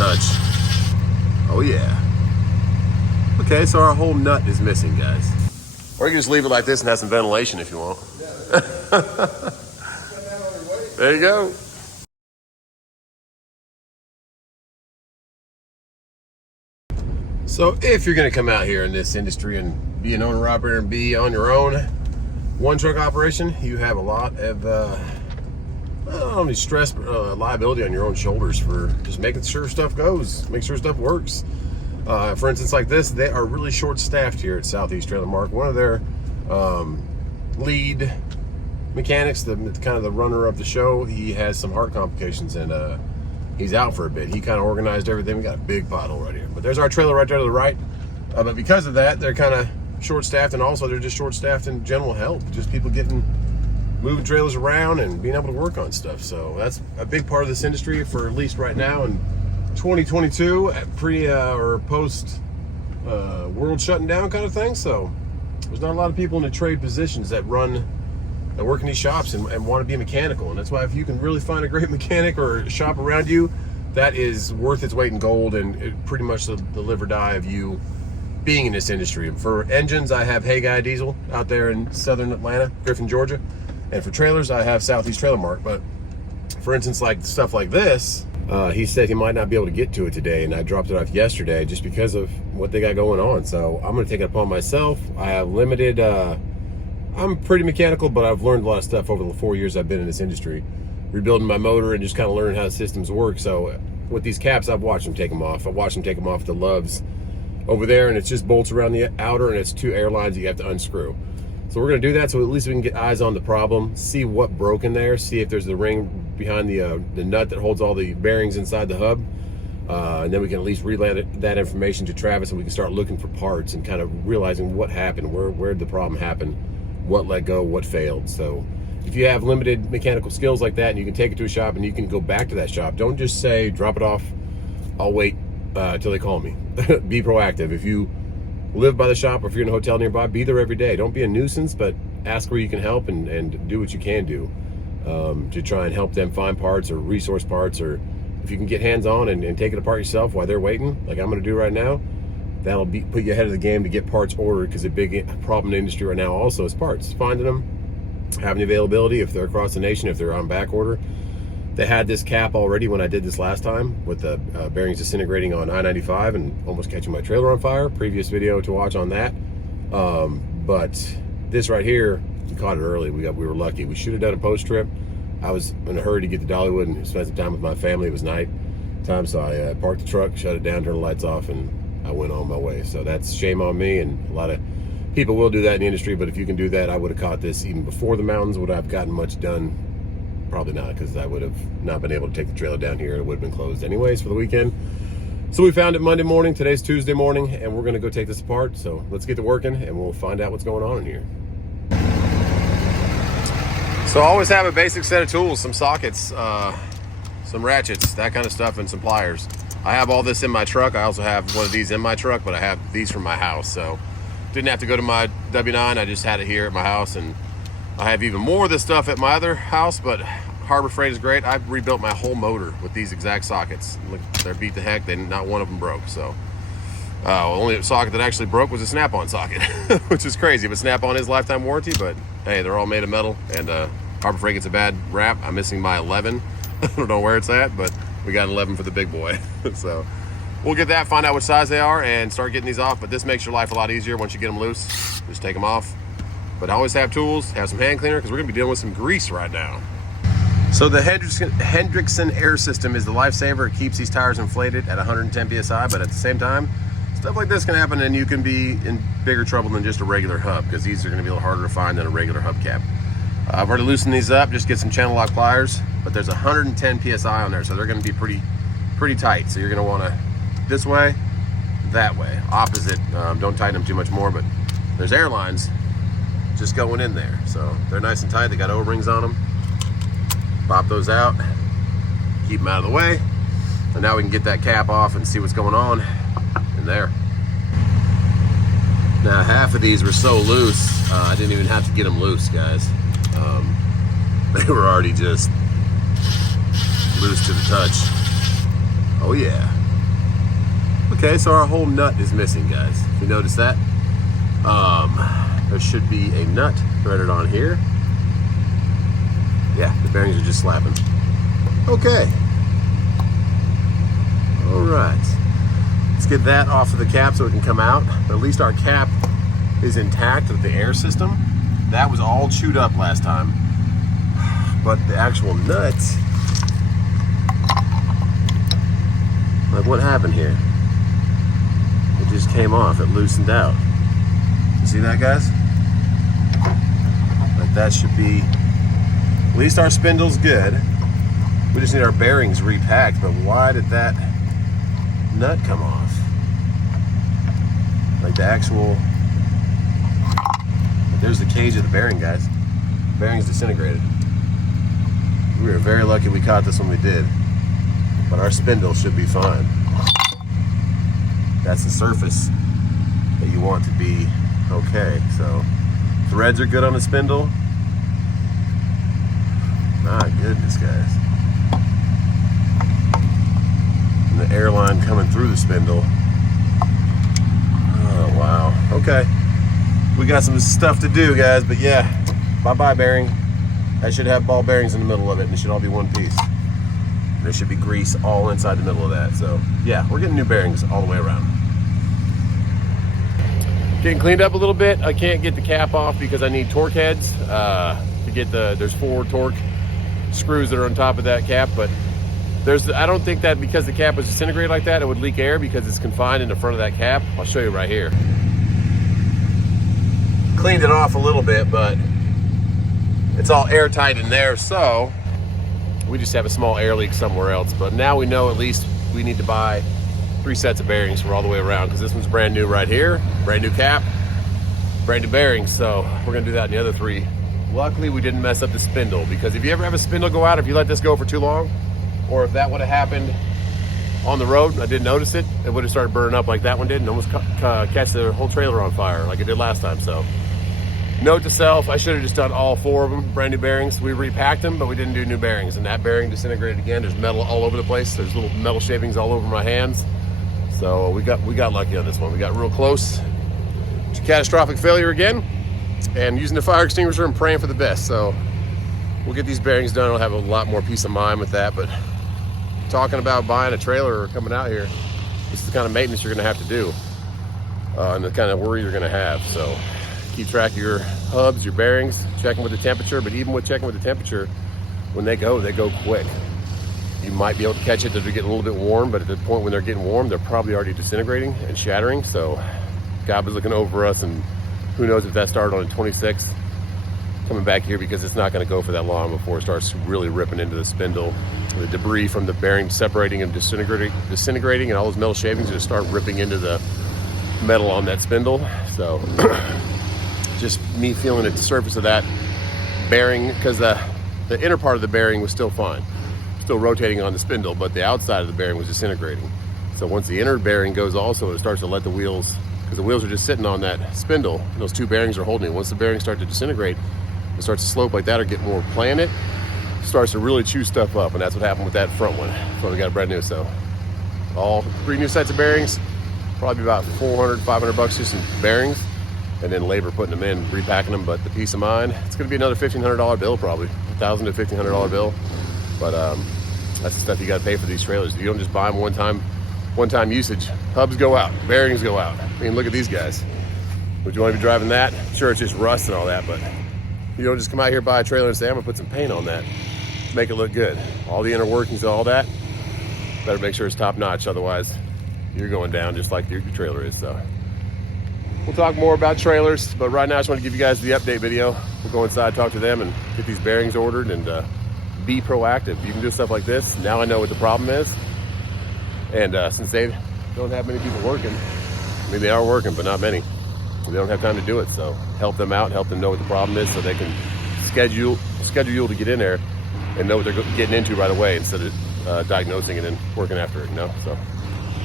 touch. Oh yeah. Okay, so our whole nut is missing, guys. Or you can just leave it like this and have some ventilation if you want. There you go. So if you're gonna come out here in this industry and be an owner operator and be on your own one truck operation, you have a lot of I don't know, stress, liability on your own shoulders for just making sure stuff goes, make sure stuff works. For instance, like this, they are really short-staffed here at Southeast Trailer Mark. One of their lead mechanics, the kind of the runner of the show, he has some heart complications and he's out for a bit. He kind of organized everything. We got a big pothole right here, but there's our trailer right there to the right. But because of that, they're kind of short-staffed, and also they're just short-staffed in general help, just people moving trailers around and being able to work on stuff. So that's a big part of this industry for at least right now in 2022, pre or post world shutting down kind of thing. So there's not a lot of people in the trade positions that work in these shops and want to be mechanical. And that's why if you can really find a great mechanic or a shop around you, that is worth its weight in gold, and it pretty much the live or die of you being in this industry. For engines, I have Hey Guy Diesel out there in southern Atlanta, Griffin, Georgia. And for trailers, I have Southeast Trailer Mark. But for instance, like stuff like this, he said he might not be able to get to it today, and I dropped it off yesterday just because of what they got going on. So I'm going to take it upon myself. I have limited, I'm pretty mechanical, but I've learned a lot of stuff over the 4 years I've been in this industry, rebuilding my motor and just kind of learning how the systems work. So with these caps, I've watched them take them off. I've watched them take them off the LubeZone over there, and it's just bolts around the outer, and it's 2 air lines that you have to unscrew. So we're gonna do that so at least we can get eyes on the problem, see what broke in there, see if there's the ring behind the nut that holds all the bearings inside the hub. And then we can at least relay that information to Travis, and we can start looking for parts and kind of realizing what happened, where did the problem happen, what let go, what failed. So if you have limited mechanical skills like that and you can take it to a shop and you can go back to that shop, don't just say, drop it off, I'll wait till they call me. Be proactive. If you live by the shop, or if you're in a hotel nearby, be there every day. Don't be a nuisance, but ask where you can help and do what you can do to try and help them find parts or resource parts, or if you can get hands-on and take it apart yourself while they're waiting, like I'm going to do right now, that'll put you ahead of the game to get parts ordered, because a big problem in the industry right now also is parts. Finding them, having the availability, if they're across the nation, if they're on back order. They had this cap already when I did this last time with the bearings disintegrating on I-95 and almost catching my trailer on fire. Previous video to watch on that. But this right here, we caught it early. We were lucky. We should have done a post trip. I was in a hurry to get to Dollywood and spend some time with my family. It was night time, so I parked the truck, shut it down, turned the lights off, and I went on my way. So that's shame on me, and a lot of people will do that in the industry, but if you can do that, I would have caught this even before the mountains. Would I have gotten much done? Probably not, because I would have not been able to take the trailer down here. It would have been closed anyways for the weekend. So we found it Monday morning. Today's Tuesday morning, and we're going to go take this apart. So let's get to working, and we'll find out what's going on in here. So I always have a basic set of tools, some sockets, some ratchets, that kind of stuff, and some pliers. I have all this in my truck. I also have one of these in my truck, but I have these from my house. So didn't have to go to my W9. I just had it here at my house, and I have even more of this stuff at my other house, but Harbor Freight is great. I've rebuilt my whole motor with these exact sockets. Look, they're beat the heck. Not one of them broke. So only socket that actually broke was a snap-on socket, which is crazy. But Snap-on is lifetime warranty, but hey, they're all made of metal, and Harbor Freight gets a bad rap. I'm missing my 11. I don't know where it's at, but we got an 11 for the big boy. So we'll get that, find out what size they are, and start getting these off. But this makes your life a lot easier once you get them loose. Just take them off. But always have tools, have some hand cleaner, because we're going to be dealing with some grease right now. So the Hendrickson air system is the lifesaver. It keeps these tires inflated at 110 PSI, but at the same time, stuff like this can happen, and you can be in bigger trouble than just a regular hub, because these are going to be a little harder to find than a regular hubcap. I've already loosened these up, just get some channel lock pliers, but there's 110 PSI on there, so they're going to be pretty tight. So you're going to want to this way, that way, opposite. Don't tighten them too much more, but there's air lines just going in there, so they're nice and tight. They got O-rings on them. Pop those out, keep them out of the way, and now we can get that cap off and see what's going on in there. Now half of these were so loose, I didn't even have to get them loose, guys. They were already just loose to the touch. Oh yeah. Okay, so our whole nut is missing, guys. You notice that? There should be a nut threaded on here. Yeah, the bearings are just slapping. Okay. All right. Let's get that off of the cap so it can come out. But at least our cap is intact with the air system. That was all chewed up last time. But the actual nuts, like what happened here? It just came off, it loosened out. You see that, guys? Like that should be, at least our spindle's good. We just need our bearings repacked, but why did that nut come off? Like the actual, there's the cage of the bearing, guys. Bearing's disintegrated. We were very lucky we caught this when we did, but our spindle should be fine. That's the surface that you want to be okay. So threads are good on the spindle. My goodness, guys. And the airline coming through the spindle. Oh, wow. Okay. We got some stuff to do, guys, but yeah, bye-bye bearing. That should have ball bearings in the middle of it, and it should all be one piece. There should be grease all inside the middle of that. So yeah, we're getting new bearings all the way around. Getting cleaned up a little bit. I can't get the cap off because I need torque heads to get there's 4 torque screws that are on top of that cap, but I don't think that because the cap was disintegrated like that, it would leak air because it's confined in the front of that cap. I'll show you right here. Cleaned it off a little bit, but it's all airtight in there, so we just have a small air leak somewhere else. But now we know at least we need to buy 3 sets of bearings for all the way around, because this one's brand new right here, brand new cap, brand new bearings. So we're gonna do that in the other 3. Luckily we didn't mess up the spindle, because if you ever have a spindle go out, if you let this go for too long, or if that would have happened on the road and I didn't notice it, it would have started burning up like that one did and almost catch the whole trailer on fire like it did last time. So note to self, I should have just done all 4 of them, brand new bearings. We repacked them, but we didn't do new bearings, and that bearing disintegrated again. There's metal all over the place. There's little metal shavings all over my hands. So we got lucky on this one. We got real close to catastrophic failure again, and using the fire extinguisher and praying for the best. So we'll get these bearings done. I'll have a lot more peace of mind with that. But talking about buying a trailer or coming out here, this is the kind of maintenance you're gonna have to do, and the kind of worry you're gonna have. So keep track of your hubs, your bearings, checking with the temperature. But even with checking with the temperature, when they go quick. You might be able to catch it as they're getting a little bit warm, but at the point when they're getting warm, they're probably already disintegrating and shattering. So God was looking over us, and who knows if that started on the 26th, coming back here, because it's not gonna go for that long before it starts really ripping into the spindle. The debris from the bearing separating and disintegrating, and all those metal shavings just start ripping into the metal on that spindle. So just me feeling at the surface of that bearing, because the inner part of the bearing was still fine, still rotating on the spindle, but the outside of the bearing was disintegrating. So once the inner bearing goes also, it starts to let the wheels, because the wheels are just sitting on that spindle, and those 2 bearings are holding it. Once the bearings start to disintegrate, it starts to slope like that or get more planet, starts to really chew stuff up, and that's what happened with that front one. So we got a brand new. So all 3 new sets of bearings, probably about $400, $500 just in bearings, and then labor putting them in, repacking them. But the peace of mind, it's gonna be another $1,500 bill, probably $1,000 to $1,500 bill. But that's the stuff you gotta pay for these trailers. You don't just buy them one time usage. Hubs go out, bearings go out. I mean, look at these guys. Would you want to be driving that? Sure, it's just rust and all that, but you don't just come out here, buy a trailer and say, I'm gonna put some paint on that, make it look good. All the inner workings and all that, better make sure it's top notch, otherwise you're going down just like your trailer is. So we'll talk more about trailers, but right now I just want to give you guys the update video. We'll go inside, talk to them, and get these bearings ordered, and be proactive. You can do stuff like this. Now I know what the problem is, and since they don't have many people working, I mean, they are working, but not many. They don't have time to do it, so help them out, help them know what the problem is, so they can schedule you to get in there and know what they're getting into right away, instead of diagnosing it and working after it, you know? So,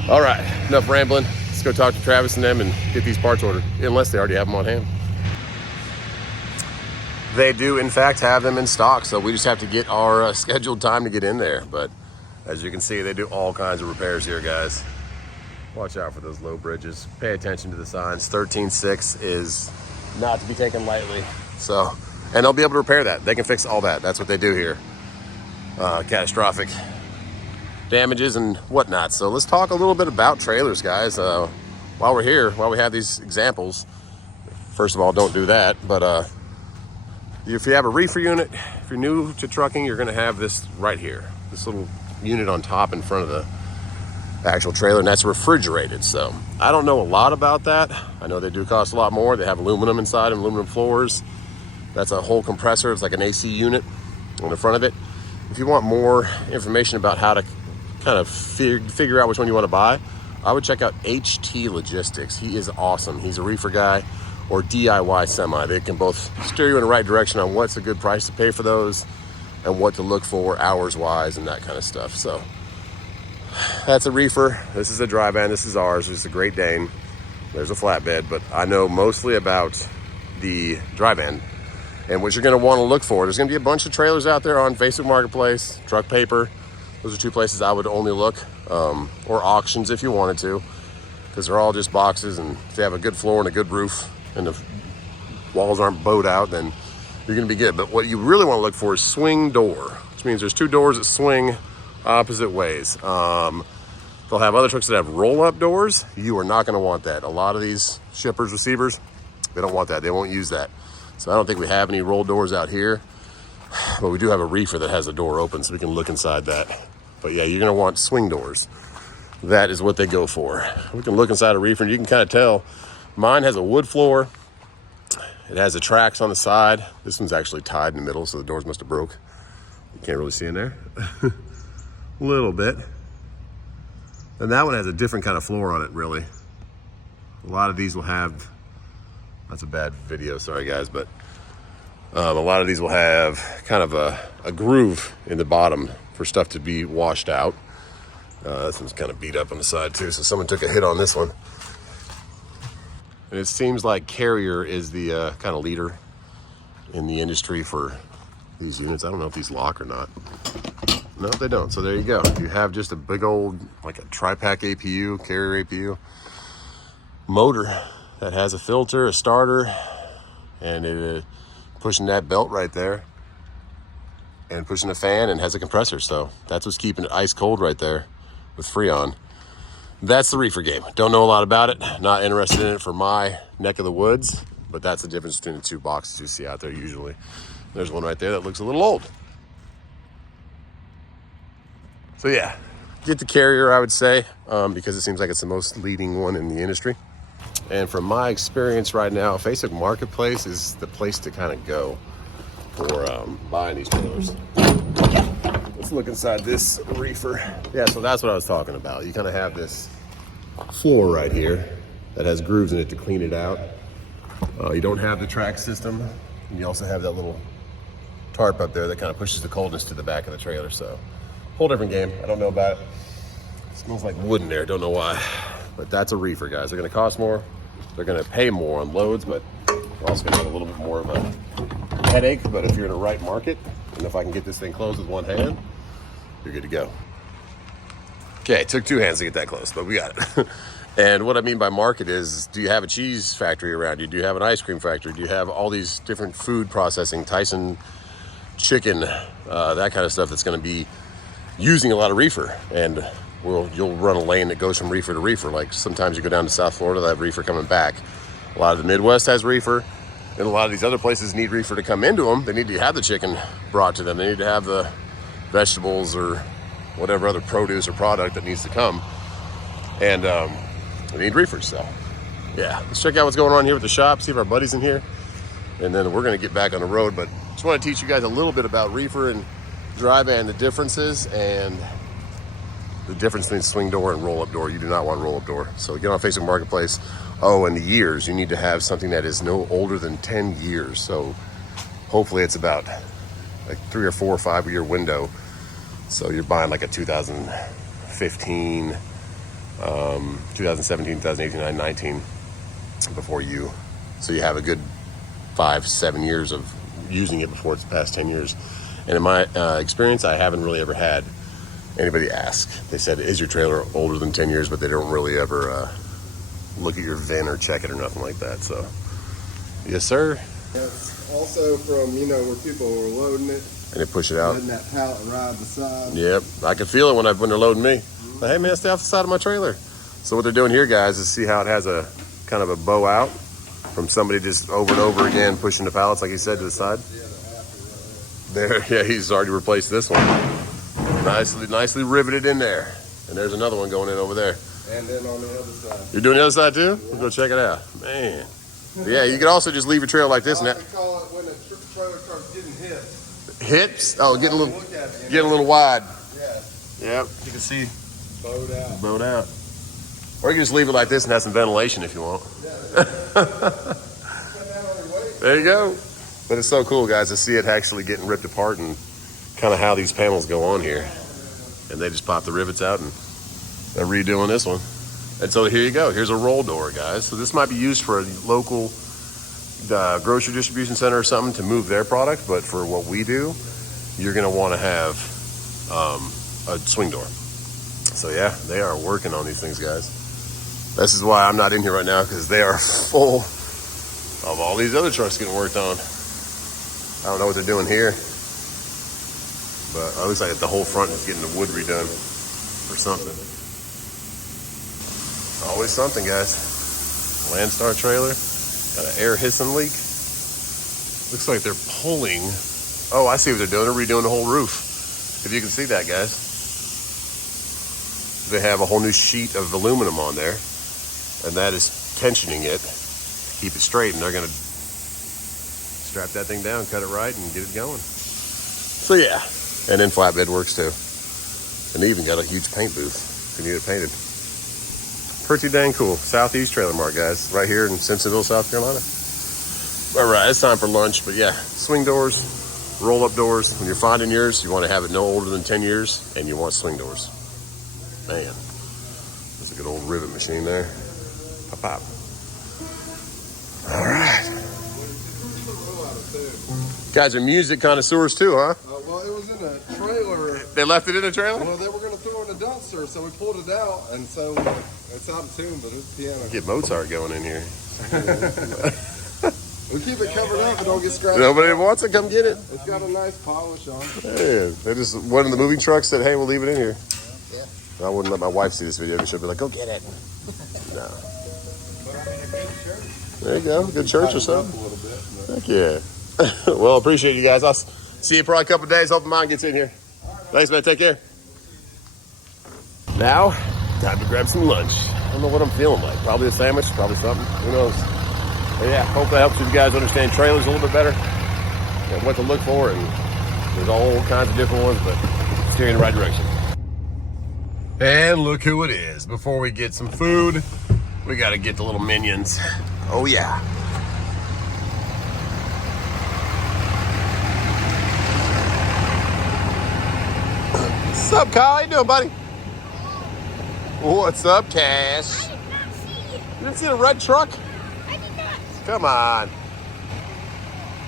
all right, enough rambling. Let's go talk to Travis and them and get these parts ordered, unless they already have them on hand. They do, in fact, have them in stock, so we just have to get our scheduled time to get in there. But as you can see, they do all kinds of repairs here, guys. Watch out for those low bridges. Pay attention to the signs. 13.6 is not to be taken lightly. So, and they'll be able to repair that. They can fix all that. That's what they do here. Catastrophic damages and whatnot. So let's talk a little bit about trailers, guys. While we're here, while we have these examples, first of all, don't do that. But if you have a reefer unit, if you're new to trucking, you're gonna have this right here. This little unit on top in front of the actual trailer, and that's refrigerated. So I don't know a lot about that. I know they do cost a lot more. They have aluminum inside and aluminum floors. That's a whole compressor. It's like an AC unit on the front of it. If you want more information about how to kind of figure out which one you want to buy, I would check out HT Logistics. He is awesome. He's a reefer guy, or DIY semi. They can both steer you in the right direction on what's a good price to pay for those and what to look for hours wise and that kind of stuff. So that's a reefer. This is a dry van. This is ours. This is a Great Dane. There's a flatbed, but I know mostly about the dry van. And what you're going to want to look for, there's going to be a bunch of trailers out there on Facebook Marketplace, Truck Paper. Those are two places I would only look, or auctions if you wanted to, because they're all just boxes, and if they have a good floor and a good roof and the walls aren't bowed out, then you're going to be good. But what you really want to look for is swing door, which means there's two doors that swing opposite ways. They'll have other trucks that have roll-up doors. You are not going to want that. A lot of these shippers, receivers, they don't want that. They won't use that. So I don't think we have any roll doors out here, but we do have a reefer that has a door open, so we can look inside that. But yeah, you're going to want swing doors. That is what they go for. We can look inside a reefer, and you can kind of tell. Mine has a wood floor. It has the tracks on the side. This one's actually tied in the middle, so the doors must have broke. You can't really see in there. A little bit. And that one has a different kind of floor on it, really. A lot of these will have, that's a bad video, sorry guys, but a lot of these will have kind of a groove in the bottom for stuff to be washed out. This one's kind of beat up on the side too, so someone took a hit on this one. And it seems like Carrier is the kind of leader in the industry for these units. I don't know if these lock or not. No, they don't. So there you go. You have just a big old, like a tri-pack APU, Carrier APU motor that has a filter, a starter, and it pushing that belt right there and pushing a fan, and has a compressor. So that's what's keeping it ice cold right there with Freon. That's the reefer game. Don't know a lot about it. Not interested in it for my neck of the woods, but that's the difference between the two boxes you see out there usually. There's one right there that looks a little old. So yeah, get the Carrier, I would say, because it seems like it's the most leading one in the industry. And from my experience right now, Facebook Marketplace is the place to kind of go for buying these trailers. Let's look inside this reefer. Yeah, so that's what I was talking about. You kind of have this floor right here that has grooves in it to clean it out. You don't have the track system, and you also have that little tarp up there that kind of pushes the coldness to the back of the trailer. So whole different game. I don't know about it. It smells like wood in there. Don't know why. But that's a reefer, guys. They're going to cost more. They're going to pay more on loads, but you're also going to have a little bit more of a headache. But if you're in the right market, and if I can get this thing closed with one hand, you're good to go. Okay, it took two hands to get that close, but we got it. And what I mean by market is, do you have a cheese factory around you? Do you have an ice cream factory? Do you have all these different food processing, Tyson chicken, that kind of stuff that's going to be using a lot of reefer? And you'll run a lane that goes from reefer to reefer. Like sometimes you go down to South Florida, they have reefer coming back. A lot of the Midwest has reefer, and a lot of these other places need reefer to come into them. They need to have the chicken brought to them. They need to have the vegetables or whatever other produce or product that needs to come. And they need reefers. So yeah, let's check out what's going on here with the shop, see if our buddy's in here, and then we're gonna get back on the road. But just want to teach you guys a little bit about reefer and dry van, the differences, and the difference between swing door and roll-up door. You do not want roll-up door. So get on Facebook Marketplace. Oh, and the years, you need to have something that is no older than 10 years. So hopefully it's about like 3 or 4 or 5 year window. So you're buying like a 2015, 2017, 2018, 19 before you. So you have a good 5-7 years of using it before it's past 10 years. And in my experience, I haven't really ever had anybody ask. They said, is your trailer older than 10 years? But they don't really ever look at your VIN or check it or nothing like that. So, yes, sir. That's also from, you know, where people were loading it. And they push it out. Letting that pallet ride the side. Yep, I can feel it when they're loading me. Like, hey man, stay off the side of my trailer. So what they're doing here, guys, is see how it has a kind of a bow out from somebody just over and over again pushing the pallets, like he said, to the side. There, yeah, he's already replaced this one. Nicely riveted in there. And there's another one going in over there. And then on the other side. You're doing the other side too? We'll go check it out. Man. Yeah, you could also just leave your trailer like this. I like to call it when the trailer starts getting hit. Hips? Oh, getting a little wide. Yeah. Yep, you can see. Bowed out. Or you can just leave it like this and have some ventilation if you want. There you go. But it's so cool, guys, to see it actually getting ripped apart and kind of how these panels go on here. And they just pop the rivets out and they're redoing this one. And so here you go. Here's a roll door, guys. So this might be used for a local grocery distribution center or something to move their product. But for what we do, you're going to want to have a swing door. So yeah, they are working on these things, guys. This is why I'm not in here right now, because they are full of all these other trucks getting worked on. I don't know what they're doing here, but it looks like the whole front is getting the wood redone or something. Always something, guys. Landstar trailer, got an air hissing leak. Looks like they're pulling. Oh, I see what they're doing. They're redoing the whole roof. If you can see that, guys. They have a whole new sheet of aluminum on there, and that is tensioning it to keep it straight, and they're going to strap that thing down, cut it right, and get it going. So yeah, and then flatbed works too. And they even got a huge paint booth if you need it painted. Pretty dang cool. Southeast Trailer Mart, guys, right here in Simpsonville, South Carolina. All right, it's time for lunch, but yeah, swing doors, roll-up doors. When you're finding yours, you want to have it no older than 10 years, and you want swing doors. Man, there's a good old rivet machine there. Pop, pop. All right. Guys are music connoisseurs too, huh? Well, it was in a trailer. They left it in a trailer? Well, they were going to throw it in a dumpster, so we pulled it out, and so it's out of tune, but it's piano. Get Mozart going in here. We keep it covered up and don't get scratched. Nobody wants it, come get it. It's got a nice polish on it. Yeah, they just, one of the moving trucks said, hey, we'll leave it in here. I wouldn't let my wife see this video because she'll be like, go get it. No. There you go. Good church or something. Heck yeah. Well, appreciate you guys. I'll see you probably a couple of days. Hope mine gets in here. Thanks, man. Take care. Now, time to grab some lunch. I don't know what I'm feeling like. Probably a sandwich, probably something. Who knows? But yeah, hope that helps you guys understand trailers a little bit better and what to look for. And there's all kinds of different ones, but steering in the right direction. And look who it is. Before we get some food, we got to get the little minions. Oh, yeah. What's up, Kyle? How you doing, buddy? What's up, Cash? I did not see it. You didn't see the red truck? I did not. Come on.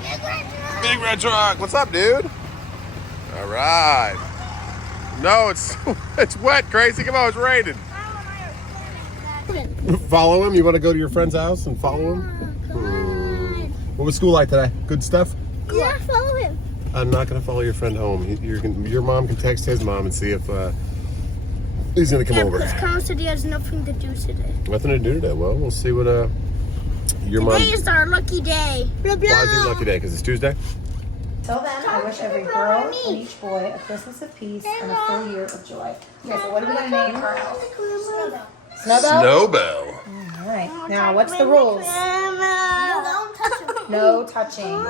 Big red truck. Big red truck. What's up, dude? All right. No, it's wet, crazy. Come on, it's raining. Follow him? You want to go to your friend's house and follow him? Come on. What was school like today? Good stuff? Yeah, follow him. I'm not going to follow your friend home. Your mom can text his mom and see if he's going to come over. Because Carl said he has nothing to do today. Nothing to do today. Well, we'll see what your mom... Today is our lucky day. Why is it your lucky day? Because it's Tuesday? Till then, I wish every girl and each boy a Christmas of peace and a full year of joy. Okay, so what are we going to name Carl? Snowbell? Snowbell. All right. Now, what's the rules? No touching.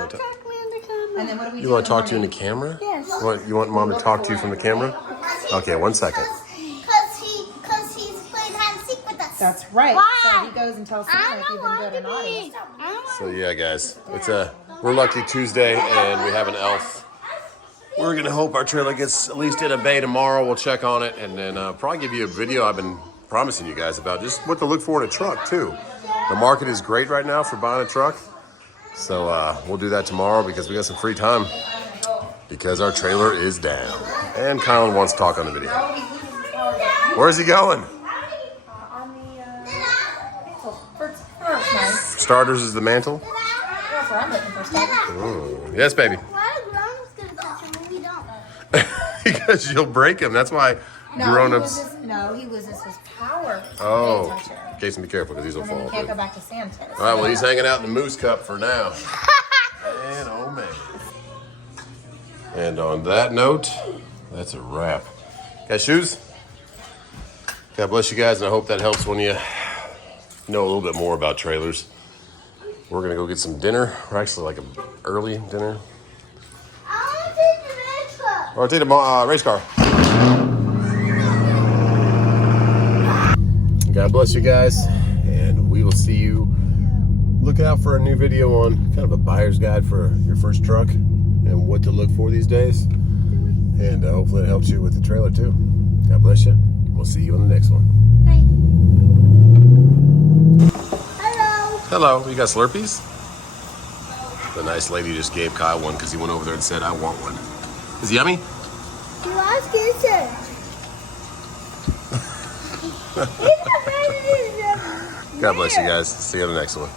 And then what do we do? You want to talk to you in the camera? Yes. You want mom to talk to you from the camera? Okay, 1 second. Because he's playing hide and seek with us. That's right. Why? So he goes and tells Santa if you've been good or naughty. So yeah, guys, we're lucky Tuesday, and we have an elf. We're gonna hope our trailer gets at least in a bay tomorrow. We'll check on it, and then probably give you a video I've been promising you guys about just what to look for in a truck too. The market is great right now for buying a truck, so we'll do that tomorrow because we got some free time. because our trailer is down. And Colin wants to talk on the video. Where's he going? On the mantle. First night. Starters is the mantle? That's what I'm looking for, starters. Ooh. Yes, baby. Why are grown-ups gonna touch him and we don't? Because you'll break him. That's why grown-ups... He loses his power. Oh, Jason, be careful because these will And then fall. you can't Dude. go back to Santa. All right, well, he's hanging out in the Moose Cup for now. Man, oh man. And on that note, that's a wrap. Got shoes? God bless you guys, and I hope that helps when you know a little bit more about trailers. We're gonna go get some dinner. We're actually like an early dinner. I want to take the race car. Or take a race car. God bless you guys, and we will see you. Look out for a new video on kind of a buyer's guide for your first truck and what to look for these days. And hopefully it helps you with the trailer too. God bless you. We'll see you on the next one. Bye. Hello. Hello, you got Slurpees? The nice lady just gave Kyle one because he went over there and said, I want one. Is it yummy? You want to God bless you guys. See you on the next one.